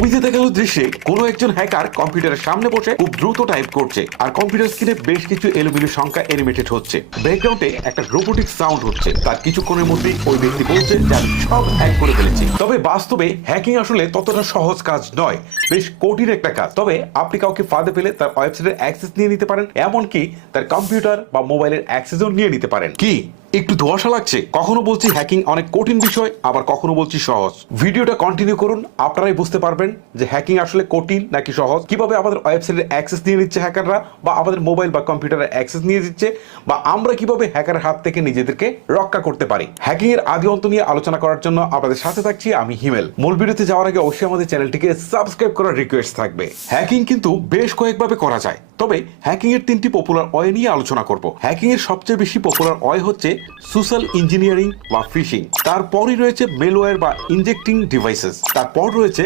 ছবিতে দেখানো দৃশ্যে কোনো একজন হ্যাকার কম্পিউটারের সামনে বসে খুব দ্রুত টাইপ করছে আর কম্পিউটার স্ক্রিনে বেশ কিছু এলোমেলো সংখ্যা অ্যানিমেটেড হচ্ছে। ব্যাকগ্রাউন্ডে একটা রোবোটিক সাউন্ড হচ্ছে। তার কিছুক্ষণের মধ্যেই ওই ব্যক্তি বলছে যে আমি সব হ্যাক করে ফেলেছি। তবে বাস্তবে হ্যাকিং আসলে ততটা সহজ কাজ নয়, বেশ কঠিন একটা কাজ। তবে আপনি কাউকে ফাঁদে ফেলে তার ওয়েবসাইটের অ্যাক্সেস নিয়ে নিতে পারেন, এমনকি তার কম্পিউটার বা মোবাইলের অ্যাক্সেসও নিয়ে নিতে পারেন। কি একটু ধোঁয়াশা লাগছে? কখনো বলছি হ্যাকিং অনেক কঠিন বিষয়, আবার কখনো বলছি সহজ। ভিডিওটা কন্টিনিউ করুন, আপনারাই বুঝতে পারবেন যে হ্যাকিং আসলে কঠিন নাকি সহজ, কিভাবে আমাদের ওয়েবসাইটের অ্যাক্সেস নিয়ে নিচ্ছে হ্যাকাররা, বা আমাদের মোবাইল বা কম্পিউটারের অ্যাক্সেস নিয়ে দিচ্ছে, বা আমরা কিভাবে হ্যাকারের হাত থেকে নিজেদেরকে রক্ষা করতে পারি। হ্যাকিং এর আদি অন্ত নিয়ে আলোচনা করার জন্য আপনাদের সাথে থাকছি আমি হিমেল। মূল ভিডিওতে যাওয়ার আগে অবশ্যই আমাদের চ্যানেলটিকে সাবস্ক্রাইব করার রিকোয়েস্ট থাকবে। হ্যাকিং কিন্তু বেশ কয়েকভাবে করা যায়, তবে হ্যাকিং এর 3টি পপুলার ওয়ে নিয়ে আলোচনা করব। হ্যাকিং এর সবচেয়ে বেশি পপুলার ওয়ে হচ্ছে সোশ্যাল ইঞ্জিনিয়ারিং বা ফিশিং। তারপরই রয়েছে মেলওয়্যার বা ইনজেক্টিং ডিভাইসেস। তারপর রয়েছে